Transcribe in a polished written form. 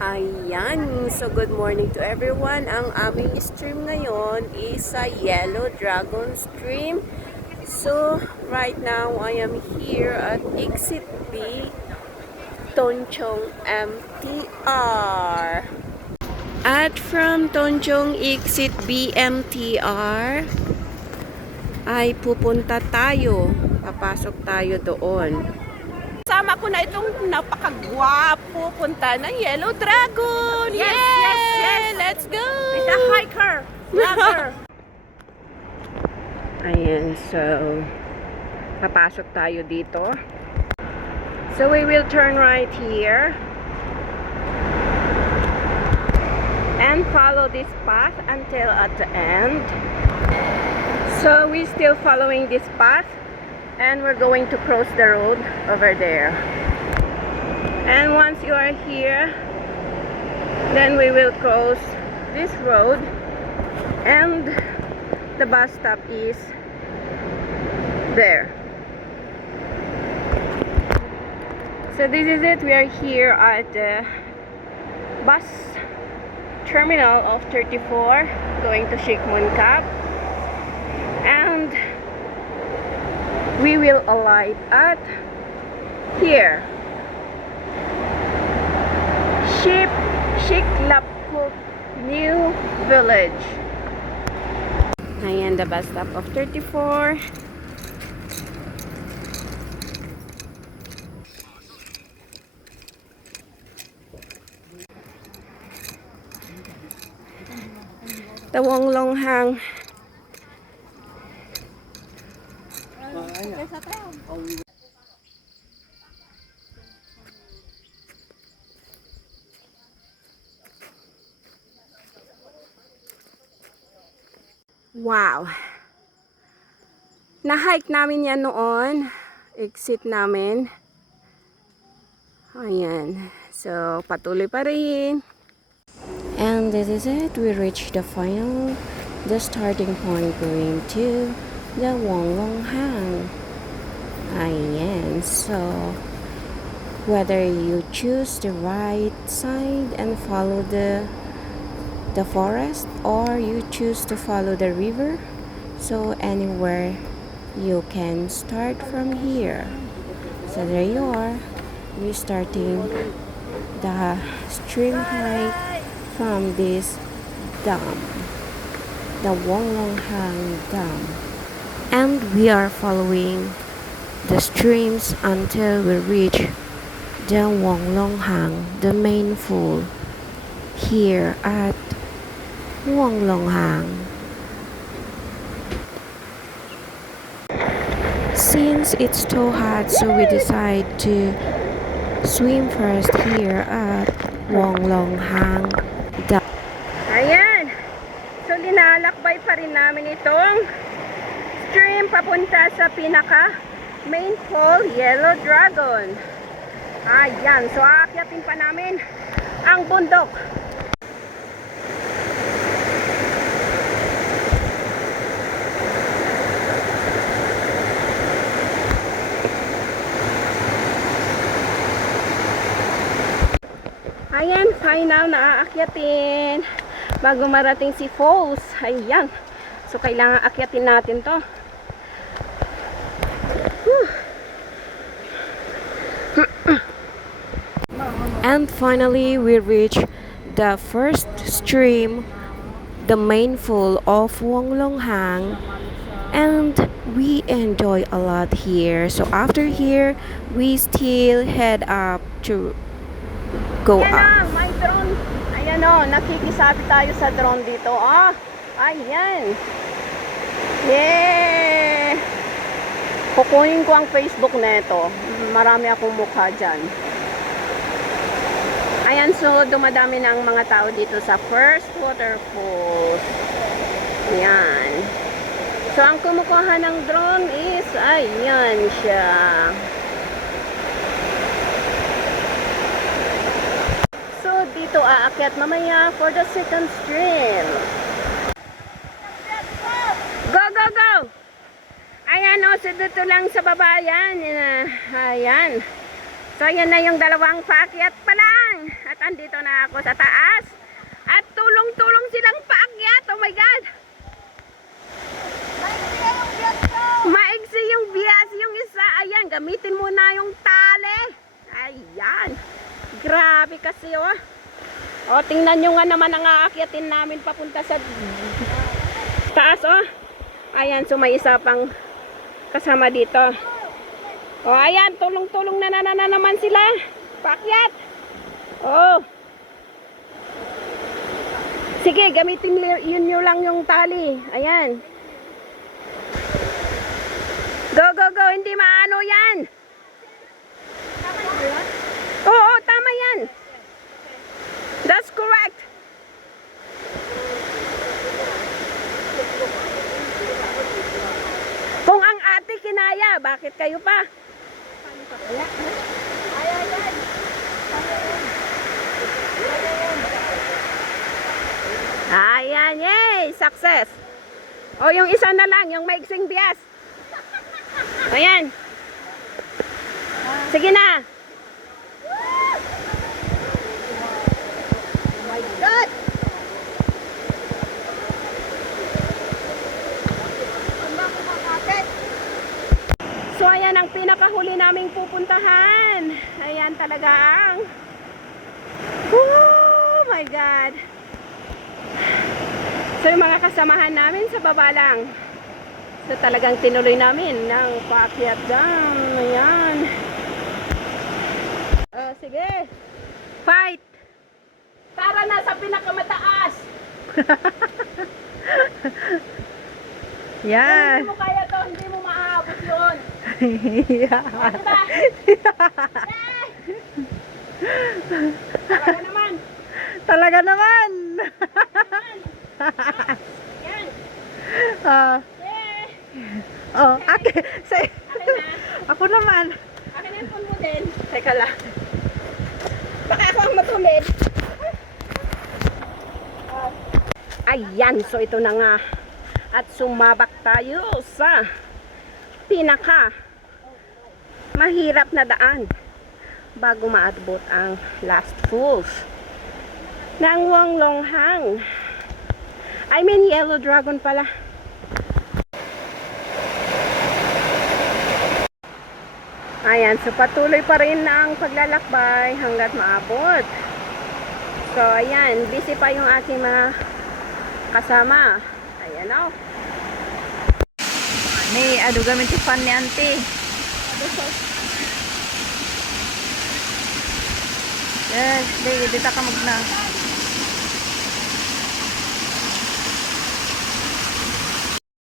Ayan, so good morning to everyone. Ang aming stream ngayon is sa Yellow Dragon stream. So, right now I am here at Exit B, Tonchong MTR. At from Tonchong Exit B MTR ay pupunta tayo. Papasok tayo doon. Kasama ko na itong napakagwapo punta ng Yellow Dragon. Yes, Yay! yes, yes. Let's go! With a hiker, vlogger. Ayan, so papasok tayo dito. So we will turn right here and follow this path until at the end. So we're still following this path and we're going to cross the road over there. And once you are here, then we will cross this road and the bus stop is there. So this is it. We are here at the bus terminal of 34 going to Sheikh Muntab, and we will alight at here, Shiklapuk New Village. Ayan, the bus stop of 34. The Wonglonghang. Wow! Na-hike namin yan noon. Exit namin. Ayan. So, patuloy pa rin. And this is it. We reached the starting point going to the Wonglonghang. Ayan. So, whether you choose the right side and follow the forest, or you choose to follow the river, so anywhere you can start from here. So there you are. We're starting the stream hike from this dam, the Wonglonghang Dam, and we are following the streams until we reach the Wonglonghang, the main fall here at Wonglonghang. Since it's too hot, so we decide to swim first here at Wonglonghang Dam. Ayan! So linalakbay pa rin namin itong stream papunta sa pinaka main fall, Yellow Dragon. Ayan, so aakyatin pa namin ang bundok. Ayan, final na aakyatin bago marating si falls. Ayan, so kailangan akyatin natin to. And finally, we reach the first stream, the main fall of Wonglonghang, and we enjoy a lot here. So after here, we still head up to go up. Ayan na, may drone. Ayan o, nakikisabi tayo sa drone dito. Ah, ayan. Yeah! Kukunin ko ang Facebook neto. Marami akong mukha dyan. Ayan, so dumadami ng mga tao dito sa first waterfalls. Ayan. So ang kumukuha ng drone is, ayan siya. So dito aakyat mamaya for the second stream. Go, go, go! Ayan o, so dito lang sa baba yan. Ayan. So ayan na yung dalawang paakyat pa lang. At andito na ako sa taas. At tulong-tulong silang paakyat. Oh my God! Maigsi yung bias. Yung isa, ayan, gamitin mo na yung tali. Ayan. Grabe kasi, oh. O, tingnan nyo nga naman ang aakyatin namin papunta sa taas, oh. Ayan, so may isa pang kasama dito. O, ayan, tulong-tulong na naman sila. Paakyat. Oh. Sige, gamitin yun nyo lang yung tali. Ayan. Go, go, go. Hindi maano yan. Oo, tama yan. That's correct. Kung ang ate kinaya, bakit kayo pa? Ayan, yay! Success! O, yung isa na lang, yung maiksing bias. Ayan. Sige na. Oh my God! So, ayan ang pinakahuli naming pupuntahan. Ayan talaga ang... Oh my God! So, yung mga kasamahan namin sa baba lang. So, talagang tinuloy namin ng paakyat dam. Ayan. Sige. Fight! Tara na sa pinakamataas! Yan. Kung hindi mo kaya to, hindi mo maaabot yun. Yeah. Diba? Talaga naman. Talaga naman. Yan. Oh, okay. Say, Akin na. ako naman. Akin na yung phone mo din. Teka lang. Baka ako ang matumid. Ayan, so ito na nga. At sumabak tayo sa pinaka mahirap na daan bago maabot ang last falls ng Wonglonghang. I mean Yellow Dragon pala. Ayan, so patuloy pa rin ang paglalakbay hanggat maabot. So ayan, busy pa yung aking mga kasama. Ayan o. Ni, ado gamit si fan ni auntie. Yes, di, dito ka magna.